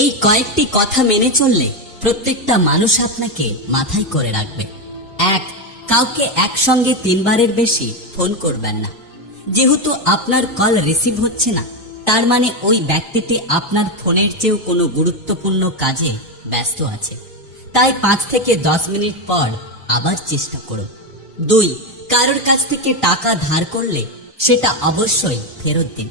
এই কয়েকটি কথা মেনে চললে প্রত্যেকটা মানুষ আপনাকে মাথায় করে রাখবে। এক, কাউকে একসঙ্গে তিনবারের বেশি ফোন করবেন না। যেহেতু আপনার কল রিসিভ হচ্ছে না, তার মানে ওই ব্যক্তিটি আপনার ফোনের চেয়েও কোনো গুরুত্বপূর্ণ কাজে ব্যস্ত আছে। তাই পাঁচ থেকে দশ মিনিট পর আবার চেষ্টা করুন। দুই, কারোর কাছ থেকে টাকা ধার করলে সেটা অবশ্যই ফেরত দিন।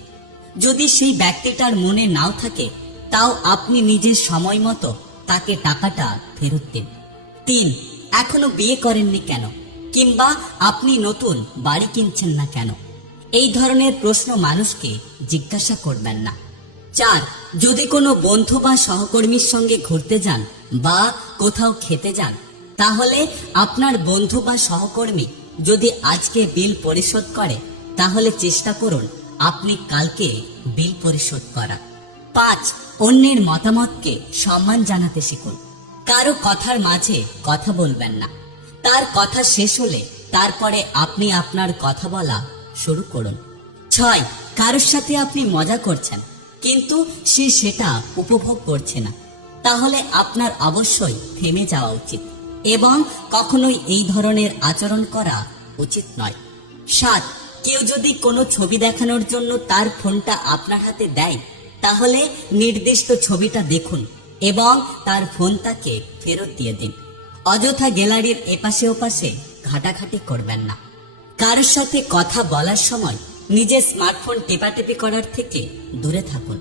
যদি সেই ব্যক্তিটার মনে নাও থাকে তাও আপনি নিজের সময় মতো তাকে টাকাটা ফেরত দিন। তিন, এখনও বিয়ে করেননি কেন? কিংবা আপনি নতুন বাড়ি কিনছেন না কেন? এই ধরনের প্রশ্ন মানুষকে জিজ্ঞাসা করবেন না। চার, যদি কোনো বন্ধু বা সহকর্মীর সঙ্গে ঘুরতে যান বা কোথাও খেতে যান, তাহলে আপনার বন্ধু বা সহকর্মী যদি আজকে বিল পরিশোধ করে, তাহলে চেষ্টা করুন আপনি কালকে বিল পরিশোধ করা পাঁচ অন্যের মতামতকে সম্মান জানাতে শিখুন। কারও কথার মাঝে কথা বলবেন না। তার কথা শেষ হলে তারপরে আপনি আপনার কথা বলা শুরু করুন। ছয়, কারোর সাথে আপনি মজা করছেন, কিন্তু সে সেটা উপভোগ করছে না। তাহলে আপনার অবশ্যই থেমে যাওয়া উচিত এবং কখনোই এই ধরনের আচরণ করা উচিত নয়। সাত, কেউ যদি কোনো ছবি দেখানোর জন্য তার ফোনটা আপনার হাতে দেয় তাহলে নির্দিষ্ট ছবিটা দেখুন এবং তার ফোন তাকে ফেরত দিয়ে দিন। অযথা গ্যালারির এপাশে ওপাশে ঘাটাঘাটি করবেন না। কারোর সাথে কথা বলার সময় নিজের স্মার্টফোন টেপাটেপি করার থেকে দূরে থাকুন।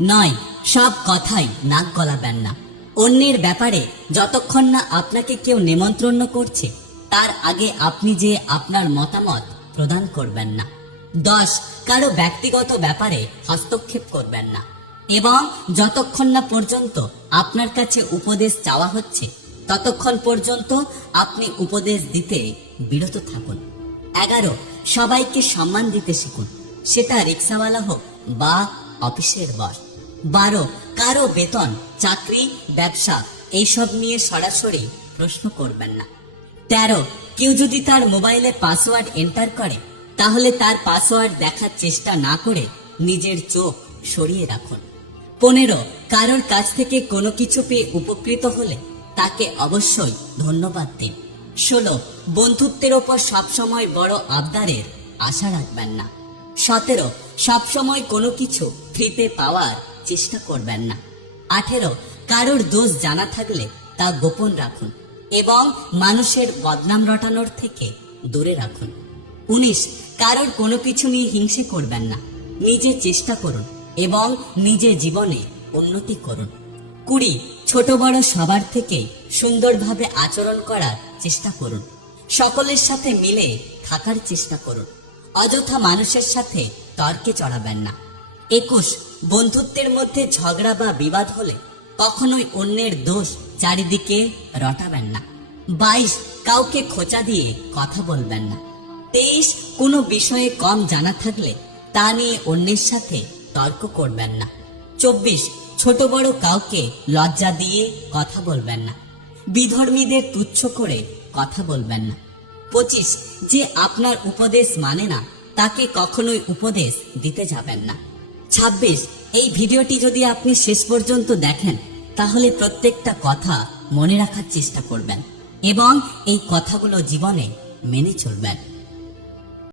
নয়, সব কথাই নাক গলাবেন না। অন্যের ব্যাপারে যতক্ষণ না আপনাকে কেউ নেমন্ত্রণ করছে, তার আগে আপনি যে আপনার মতামত প্রদান করবেন না। দশ কারও ব্যক্তিগত ব্যাপারে হস্তক্ষেপ করবেন না। এবং যতক্ষণ না পর্যন্ত আপনার কাছে উপদেশ চাওয়া হচ্ছে, ততক্ষণ পর্যন্ত আপনি উপদেশ দিতে বিরত থাকুন। এগারো, সবাইকে সম্মান দিতে শিখুন। সেটা রিক্সাওয়ালা হোক বা অফিসের বস। বারো, কারও বেতন, চাকরি, ব্যবসা এইসব নিয়ে সরাসরি প্রশ্ন করবেন না। তেরো, কেউ যদি তার মোবাইলে পাসওয়ার্ড এন্টার করে তাহলে তার পাসওয়ার্ড দেখার চেষ্টা না করে নিজের চোখ সরিয়ে রাখুন। পনেরো, কারোর কাছ থেকে কোনো কিছু পেয়ে উপকৃত হলে তাকে অবশ্যই ধন্যবাদ দিন। ষোলো, বন্ধুত্বের ওপর সবসময় বড় আবদারের আশা রাখবেন না। সতেরো, সবসময় কোনো কিছু ফ্রিতে পাওয়ার চেষ্টা করবেন না। আঠেরো, কারোর দোষ জানা থাকলে তা গোপন রাখুন এবং মানুষের বদনাম রটানোর থেকে দূরে রাখুন। উনিশ, কারোর কোনো কিছু নিয়ে হিংসে করবেন না। নিজে চেষ্টা করুন এবং নিজে জীবনে উন্নতি করুন। কুড়ি, ছোট বড় সবার থেকে সুন্দরভাবে আচরণ করার চেষ্টা করুন। সকলের সাথে মিলে থাকার চেষ্টা করুন। অযথা মানুষের সাথে তর্কে চড়াবেন না। একুশ, বন্ধুত্বের মধ্যে ঝগড়া বা বিবাদ হলে কখনোই অন্যের দোষ চারিদিকে রটাবেন না। বাইশ, কাউকে খোঁচা দিয়ে কথা বলবেন না। তেইশ কোনো বিষয়ে কম জানা থাকলে তা নিয়ে অন্যের সাথে তর্ক করবেন না। চব্বিশ, ছোট বড় কাউকে লজ্জা দিয়ে কথা বলবেন না। বিধর্মীদের তুচ্ছ করে কথা বলবেন না। পঁচিশ, যে আপনার উপদেশ মানে না, তাকে কখনোই উপদেশ দিতে যাবেন না। ছাব্বিশ, এই ভিডিওটি যদি আপনি শেষ পর্যন্ত দেখেন, তাহলে প্রত্যেকটা কথা মনে রাখার চেষ্টা করবেন এবং এই কথাগুলো জীবনে মেনে চলবেন।